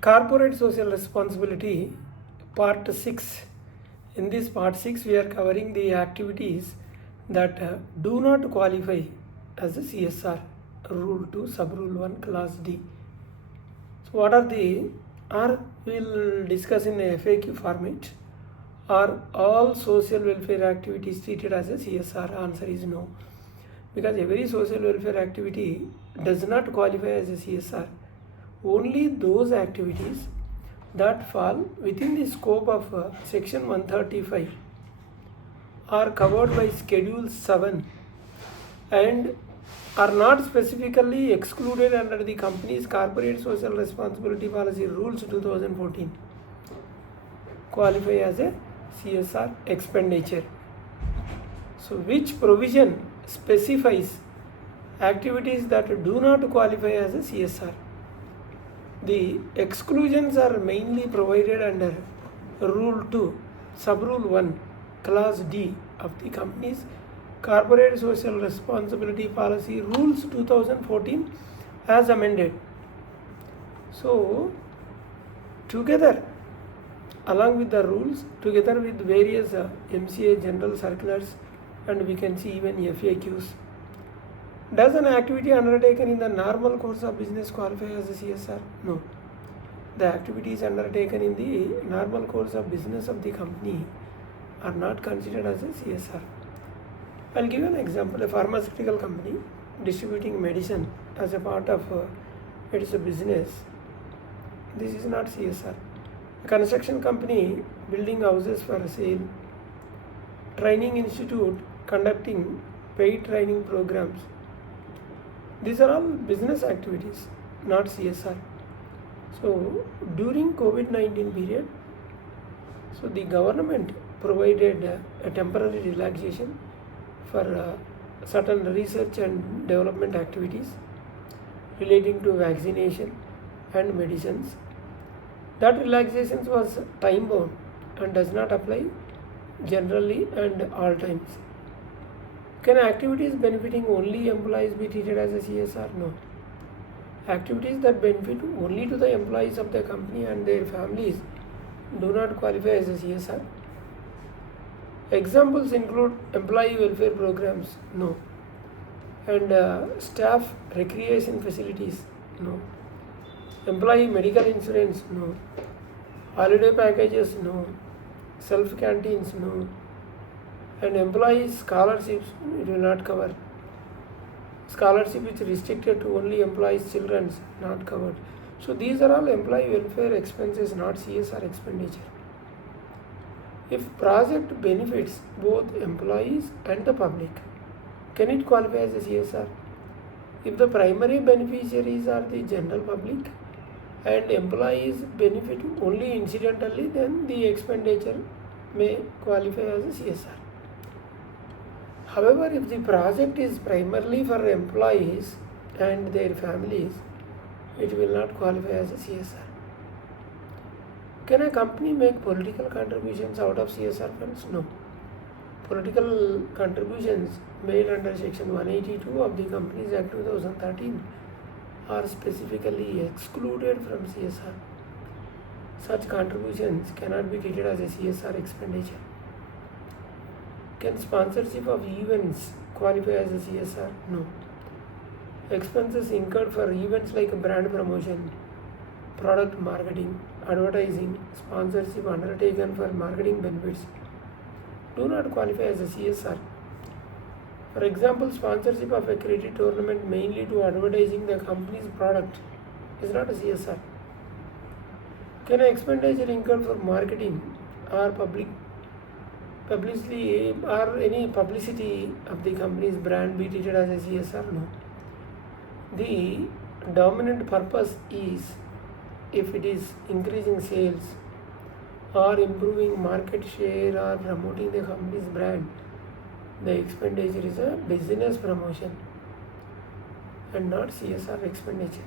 Corporate social responsibility, part 6. In this part 6, we are covering the activities that do not qualify as a CSR, Rule 2, Sub-Rule 1, Class D. So, what are the, or we will discuss in a FAQ format. Are all social welfare activities treated as a CSR? Answer is no. Because every social welfare activity does not qualify as a CSR. Only those activities that fall within the scope of section 135 are covered by schedule 7 and are not specifically excluded under the company's corporate social responsibility policy rules 2014 qualify as a CSR expenditure. So which provision specifies activities that do not qualify as a CSR? The exclusions are mainly provided under Rule 2, Sub-Rule 1, Class D of the company's Corporate Social Responsibility Policy Rules 2014 as amended. So, together, along with the rules, together with various MCA general circulars, and we can see even FAQs. Does an activity undertaken in the normal course of business qualify as a CSR? No. The activities undertaken in the normal course of business of the company are not considered as a CSR. I'll give you an example. A pharmaceutical company distributing medicine as a part of its business. This is not CSR. A construction company building houses for sale. Training institute conducting paid training programs. These are all business activities, not CSR. So during COVID-19 period, so the government provided a temporary relaxation for certain research and development activities relating to vaccination and medicines. That relaxation was time bound and does not apply generally and all times. Can activities benefiting only employees be treated as a CSR? No. Activities that benefit only to the employees of the company and their families do not qualify as a CSR. Examples include employee welfare programs, no. And staff recreation facilities, no. Employee medical insurance, no. Holiday packages, no. Self canteens, no. And employee scholarships, it will not cover. Scholarship is restricted to only employees' children, not covered. So these are all employee welfare expenses, not CSR expenditure. If project benefits both employees and the public, can it qualify as a CSR? If the primary beneficiaries are the general public and employees benefit only incidentally, then the expenditure may qualify as a CSR. However, if the project is primarily for employees and their families, it will not qualify as a CSR. Can a company make political contributions out of CSR funds? No. Political contributions made under Section 182 of the Companies Act 2013 are specifically excluded from CSR. Such contributions cannot be treated as a CSR expenditure. Can sponsorship of events qualify as a CSR? No. Expenses incurred for events like brand promotion, product marketing, advertising, sponsorship undertaken for marketing benefits do not qualify as a CSR. For example, sponsorship of a cricket tournament mainly to advertising the company's product is not a CSR. Can an expenditure incurred for marketing or publicity or any publicity of the company's brand be treated as a CSR? No. The dominant purpose is if it is increasing sales or improving market share or promoting the company's brand, the expenditure is a business promotion and not CSR expenditure.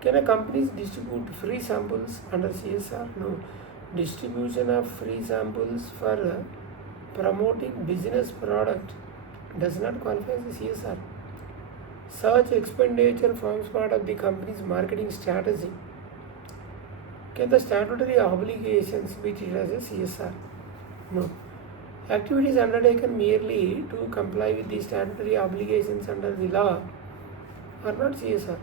Can a company distribute free samples under CSR? No. Distribution of free samples for promoting business product does not qualify as a CSR. Such expenditure forms part of the company's marketing strategy Can the statutory obligations be treated as a CSR? No. Activities undertaken merely to comply with the statutory obligations under the law are not CSR.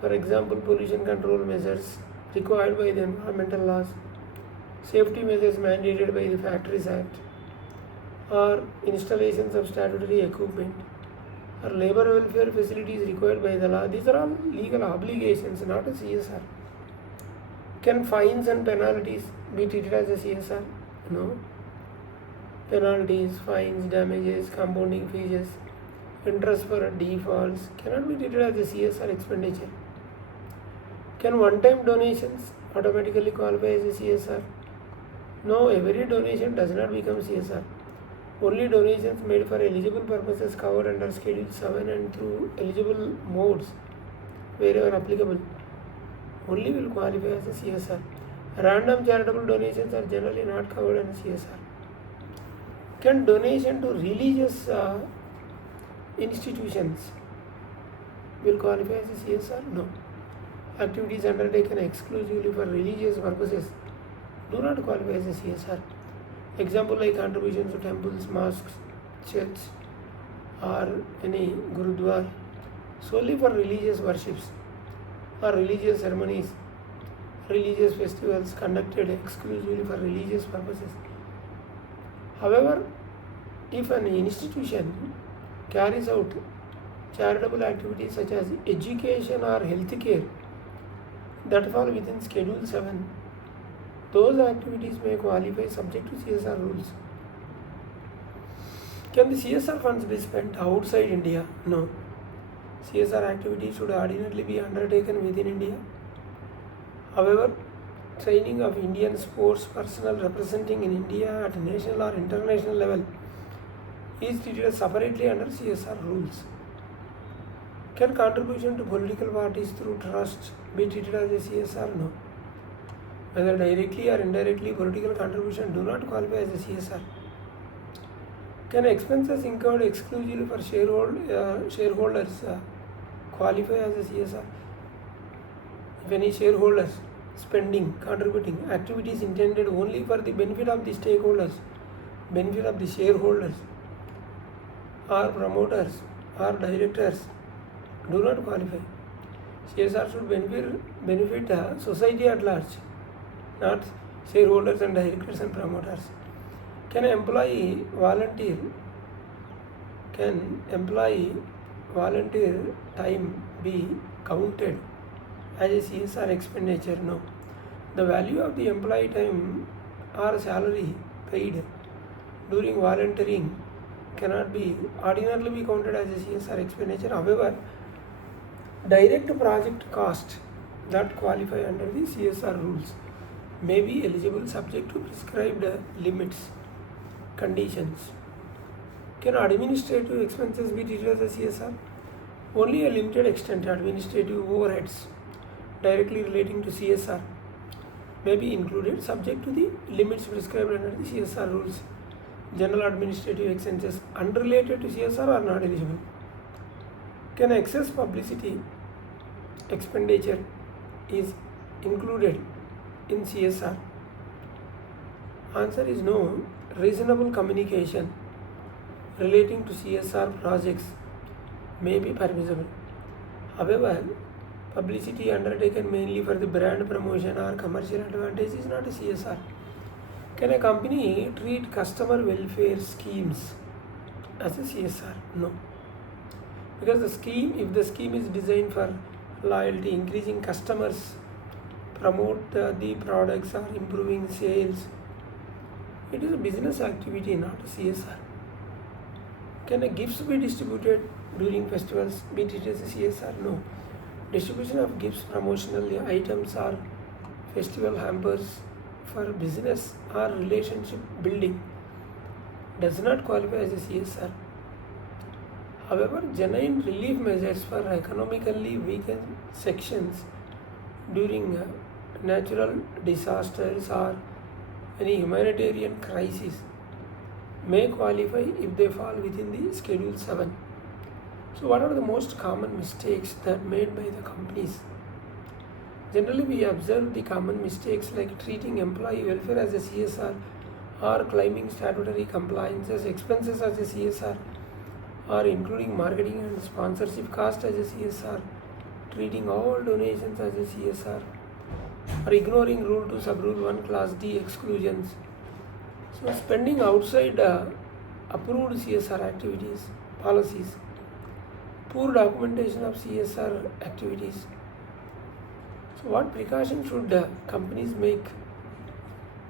For example, pollution control measures required by the environmental laws, safety measures mandated by the Factories Act, or installations of statutory equipment, or labor welfare facilities required by the law. These are all legal obligations, not a CSR. Can fines and penalties be treated as a CSR? No. Penalties, fines, damages, compounding fees, interest for defaults cannot be treated as a CSR expenditure. Can one-time donations automatically qualify as a CSR? No, every donation does not become CSR. Only donations made for eligible purposes covered under Schedule 7 and through eligible modes wherever applicable only will qualify as a CSR. Random charitable donations are generally not covered under CSR. Can donation to religious institutions will qualify as a CSR? No. Activities undertaken exclusively for religious purposes do not qualify as a CSR. Example like contributions to temples, mosques, church, or any gurudwara solely for religious worships or religious ceremonies, religious festivals conducted exclusively for religious purposes. However, if an institution carries out charitable activities such as education or healthcare that fall within Schedule 7, those activities may qualify subject to CSR rules. Can the CSR funds be spent outside India? No. CSR activities should ordinarily be undertaken within India. However, training of Indian sports personnel representing in India at national or international level is treated separately under CSR rules. Can contribution to political parties through trusts be treated as a CSR? No. Whether directly or indirectly, political contribution do not qualify as a CSR. Can expenses incurred exclusively for shareholders qualify as a CSR? If any shareholders spending, contributing activities intended only for the benefit of the stakeholders, benefit of the shareholders, or promoters, or directors do not qualify. CSR should benefit society at large, not shareholders and directors and promoters. Can employee volunteer time be counted as a CSR expenditure? No. The value of the employee time or salary paid during volunteering cannot be ordinarily be counted as a CSR expenditure. However, direct project cost that qualify under the CSR rules may be eligible subject to prescribed limits, conditions. Can administrative expenses be treated as a CSR? Only a limited extent administrative overheads directly relating to CSR may be included subject to the limits prescribed under the CSR rules. General administrative expenses unrelated to CSR are not eligible. Can excess publicity expenditure is included in CSR? Answer is no. Reasonable communication relating to CSR projects may be permissible. However, publicity undertaken mainly for the brand promotion or commercial advantage is not a CSR. Can a company treat customer welfare schemes as a CSR? No. Because if the scheme is designed for loyalty, increasing customers, promote the products or improving sales, it is a business activity, not a CSR. Can a gifts be distributed during festivals be treated as a CSR? No. Distribution of gifts, promotional items or festival hampers for business or relationship building does not qualify as a CSR. However, genuine relief measures for economically weakened sections during natural disasters or any humanitarian crisis may qualify if they fall within the Schedule 7. So what are the most common mistakes that made by the companies? Generally, we observe the common mistakes like treating employee welfare as a CSR or claiming statutory compliances expenses as a CSR or including marketing and sponsorship cost as a CSR, treating all donations as a CSR, or ignoring Rule 2 Sub-Rule 1 Clause D exclusions. So spending outside approved CSR activities, policies, poor documentation of CSR activities. So what precautions should companies make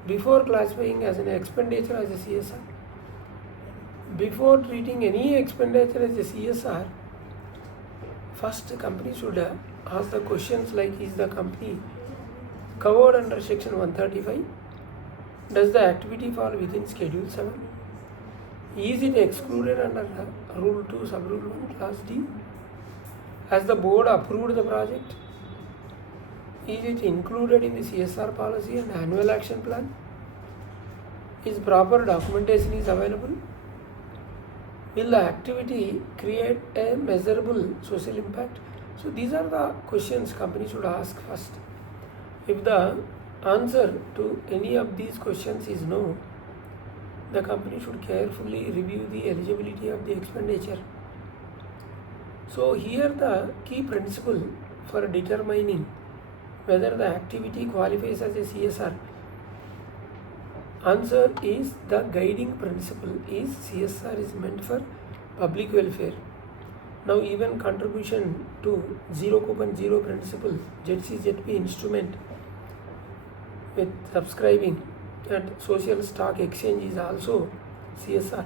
before classifying as an expenditure as a CSR? Before treating any expenditure as a CSR, first the company should ask the questions like, is the company covered under section 135? Does the activity fall within schedule 7? Is it excluded under Rule 2 Sub-Rule 1 Clause D? Has the board approved the project? Is it included in the CSR policy and annual action plan? Is proper documentation is available? Will the activity create a measurable social impact? So these are the questions company should ask first. If the answer to any of these questions is no, the company should carefully review the eligibility of the expenditure. So here the key principle for determining whether the activity qualifies as a CSR, answer is the guiding principle is CSR is meant for public welfare. Now even contribution to zero coupon zero principle, ZCZP instrument with subscribing and social stock exchange is also CSR.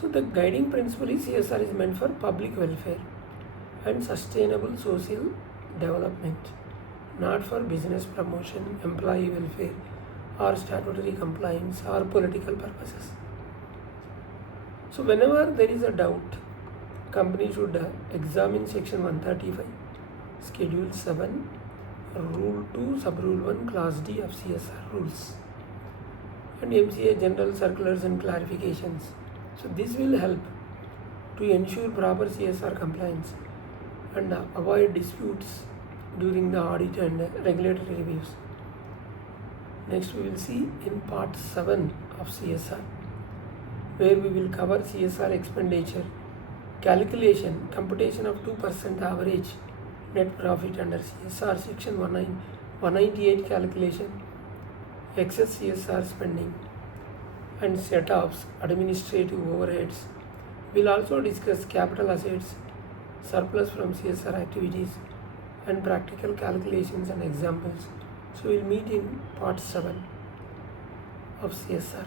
So the guiding principle is CSR is meant for public welfare and sustainable social development, not for business promotion, employee welfare, or statutory compliance or political purposes. So whenever there is a doubt, company should examine section 135, schedule 7, rule 2 sub-rule 1 clause D of CSR rules and MCA general circulars and clarifications. So this will help to ensure proper CSR compliance and avoid disputes during the audit and regulatory reviews. Next we will see in part 7 of CSR, where we will cover CSR expenditure, calculation, computation of 2% average net profit under CSR section 198 calculation, excess CSR spending and set-offs, administrative overheads. We will also discuss capital assets, surplus from CSR activities and practical calculations and examples. So we will meet in part 7 of CSR.